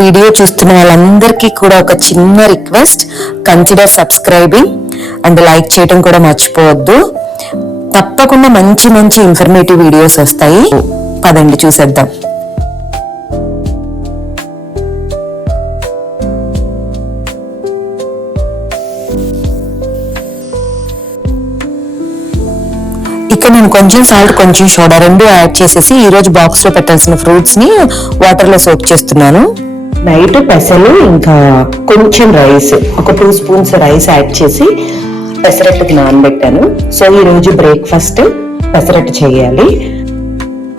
వీడియో చూస్తున్న వాళ్ళందరికీ కూడా ఒక చిన్న request, consider subscribing and like చేయడం కూడా మర్చిపోవద్దు. తప్పకుండా మంచి మంచి ఇన్ఫర్మేటివ్ వీడియోస్ వస్తాయి. పదండి చూసేద్దాం. ఇక్కడ నేను కొంచెం సాల్ట్ కొంచెం సోడా రెండు యాడ్ చేసేసి ఈరోజు బాక్స్ లో పెట్టాల్సిన ఫ్రూట్స్ ని వాటర్ లో సోక్ చేస్తున్నాను. నైట్ పెసలు ఇంకా కొంచెం రైస్, ఒక 2 స్పూన్స్ రైస్ యాడ్ చేసి పెసరట్టుకి నానబెట్టాను. సో ఈ రోజు బ్రేక్ఫాస్ట్ పెసరట్టు చేయాలి.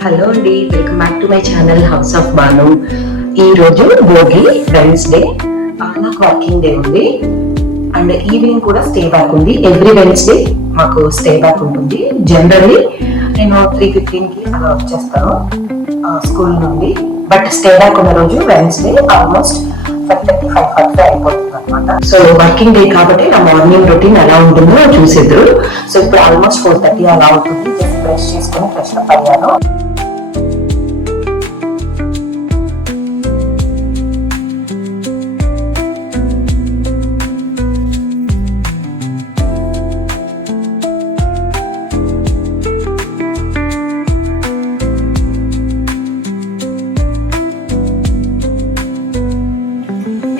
హలో అండి, welcome back to my channel house of Banu. ఈ రోజు భోగి, వెన్స్డే, నాకు వర్కింగ్ డే ఉంది అండ్ ఈవినింగ్ కూడా స్టే బ్యాక్ ఉంది. ఎవ్రీ వెన్స్డే మాకు స్టే బ్యాక్ ఉంటుంది. జనరల్లీ నేను 3:15కి అలా వచ్చేస్తాను స్కూల్ నుండి. బట్ స్టే బ్యాక్ ఉన్న రోజు వెన్స్డే ఆల్మోస్ట్ 5:30, 5:45 అయిపోతుంది అనమాట. సో వర్కింగ్ డే కాబట్టి నా మార్నింగ్ రొటీన్ ఎలా ఉంటుందో చూసేద్దరు. సో ఇప్పుడు ఆల్మోస్ట్ 4:30 అలా అవుతుంది. జస్ట్ బ్రష్ చేసుకొని ఫ్రెష్ అప్ అయ్యాను.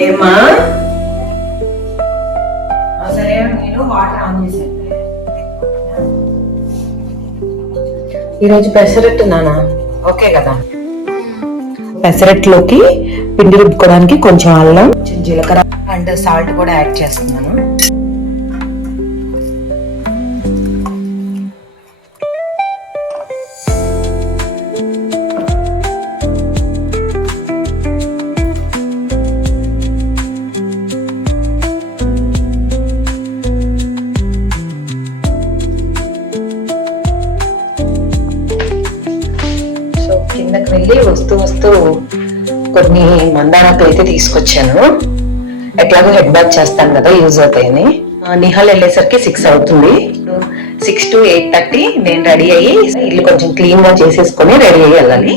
ఏమా సరే, నేను వాటర్ ఆన్ చేసాను. ఈరోజు పెసరట్టు నానా ఓకే కదా. పెసరట్టులోకి పిండి రుబ్బుకోవడానికి కొంచెం అల్లం, కొంచెం జీలకర్ర అండ్ సాల్ట్ కూడా యాడ్ చేస్తున్నాను. కిందకి వెళ్ళి వస్తూ కొన్ని మందారాకులు అయితే తీసుకొచ్చాను. ఎట్లాగో హెడ్ బాత్ చేస్తాను కదా, యూజ్ అవుతాయని. నిహాల్ వెళ్ళేసరికి 6 అవుతుంది. 6 to 8:30 నేను రెడీ అయ్యి ఇల్లు కొంచెం క్లీన్ గా చేసేసుకొని రెడీ అయ్యి వెళ్ళాలి.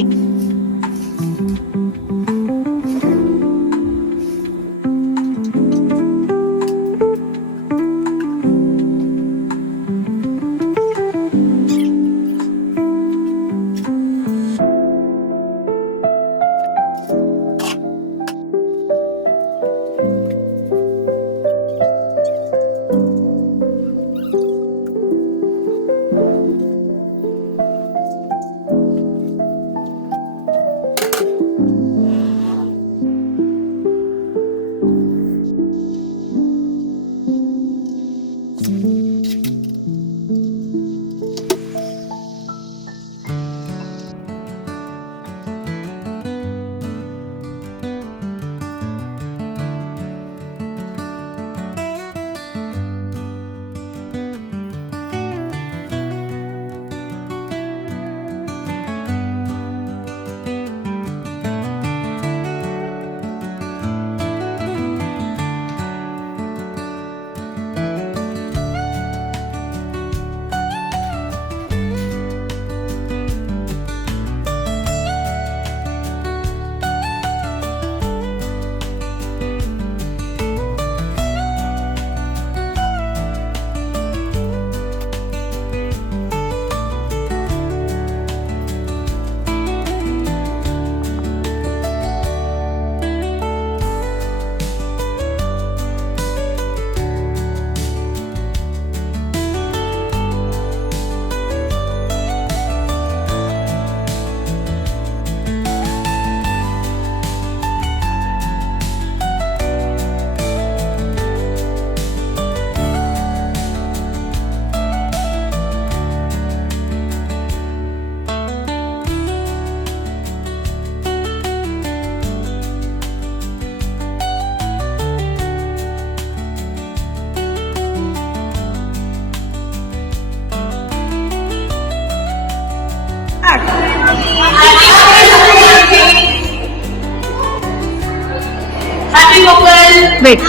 Wait.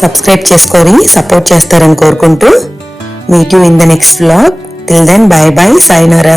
సబ్స్క్రైబ్ చేసుకొని సపోర్ట్ చేస్తారని కోరుకుంటూ meet you in the next vlog. Till then bye bye, సాయినారా.